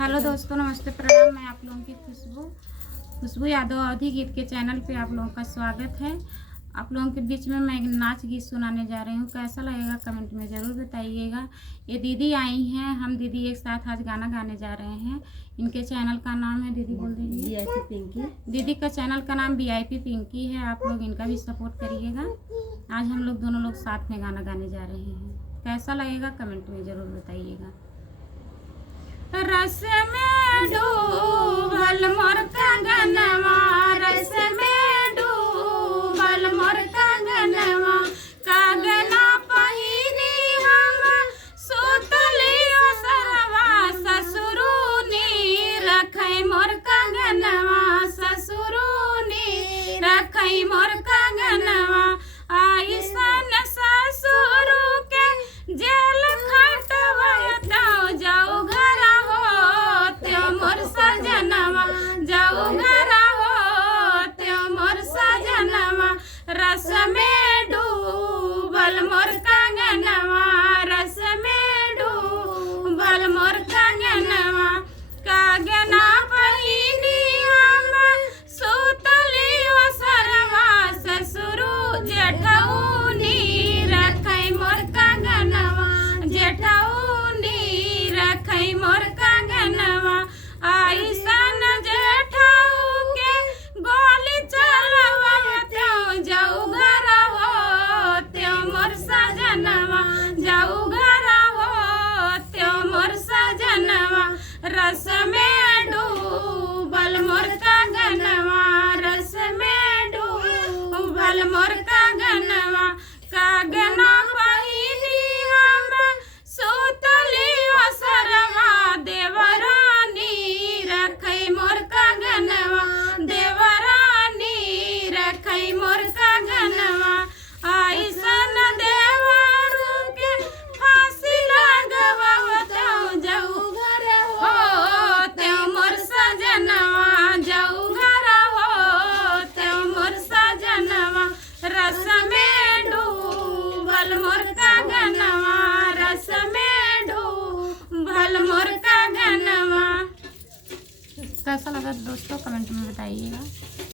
Hello दोस्तों, नमस्ते, प्रणाम। मैं आप लोगों की खुशबू यादव अवधि गीत के चैनल पे आप लोगों का स्वागत है। आप लोगों के बीच में मैं नाच गीत सुनाने जा रही हूँ। कैसा लगेगा कमेंट में ज़रूर बताइएगा। ये दीदी आई हैं, हम दीदी एक साथ आज गाना गाने जा रहे हैं। इनके चैनल का नाम है, दीदी बोल दीजिए। VIP पिंकी। दीदी का चैनल का नाम VIP पिंकी है। आप लोग इनका भी सपोर्ट करिएगा। आज हम लोग दोनों लोग साथ में गाना गाने जा रहे हैं। कैसा लगेगा कमेंट में ज़रूर बताइएगा। रस में डूबल मोर कंगनवा, रस में डूबल मोर कंगनवा, कागना पहिरी हम सुतलियो सरवा, ससुरुनी रखै मोर कंगनवा, ससुरुनी रखै मोर कंगनवा। आइसन ससुरु के जेल खटवा जाऊ घर मोर सजनवा, जाऊ घर हो त्यो मोर सजनवा। रस में डूबल मोर कंगनवा, रस में डूबल मोर कंगनवा, कागना पहिरी हम सुतलियो सरवा, ससुरु जेठौनी रखै मोर कंगनवा, जेठौनी रखै मोर कंगनवा। आइसन जेठाऊ के गोली चलवा त्यो जाऊ घर हो त्यो मोर सजनवा, जाऊ घर हो त्यो मोर सजनवा। रस में डूबल मोर कंगनवा, रस में डूबल मोर कंगनवा, कागना पहिरी हम सुतलियो सरवा, देवरानी रखै मोर कंगनवा, देवरानी रखै मोर कंगनवा। आइसन देवरू के फांसी लगवा त्यो जाऊ घर हो त्यो मोर सजनवा, जाऊ घर हो त्यो मोर सजनवा। रस में डूबल मोर कंगनवा, रस में डूबल मोर कंगनवा। कैसा लगा दोस्तों कमेंट में बताइएगा।